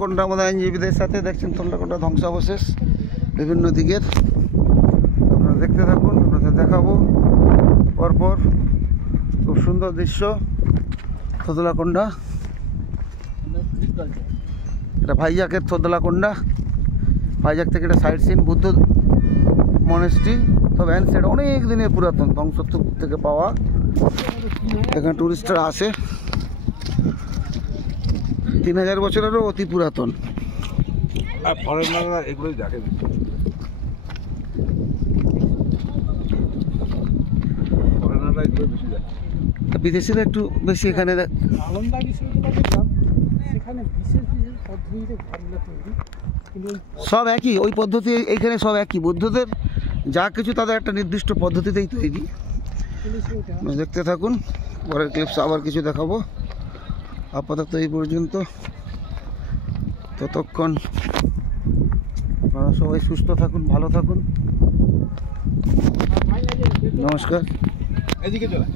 কোনটা আমাদের আইনজীবীদের সাথে দেখছেন তন্ডাকোন্ডা ধ্বংসাবশেষ বিভিন্ন দিকের। আপনারা দেখতে থাকুন, আপনাদের দেখাবো পরপর। খুব সুন্দর দৃশ্য থোদলাকোন্ডা, এটা ভাইজাকের থোদলাকোন্ডা। ভাইজাক থেকে এটা সাইড সিন বুদ্ধ মনেস্ট্রি, তবে সেটা অনেক দিনের পুরাতন ধ্বংসস্তূপ থেকে পাওয়া। এখানে টুরিস্টরা আসে, 3000 বছরেরও অতি পুরাতন। ফরেনাররা এগুলোই দেখে, ফরেনাররা এগুলো বেশি দেখে, বিদেশিরা একটু বেশি এখানে। সব একই ওই পদ্ধতি, এইখানে সব একই। বুদ্ধদের যা কিছু তাদের একটা নির্দিষ্ট পদ্ধতিতেই তৈরি। দেখতে থাকুন, পরের ক্লিপস আবার কিছু দেখাবো। আপাতত এই পর্যন্ত। ততক্ষণ আপনারা সবাই সুস্থ থাকুন, ভালো থাকুন। নমস্কার। এদিকে চলে।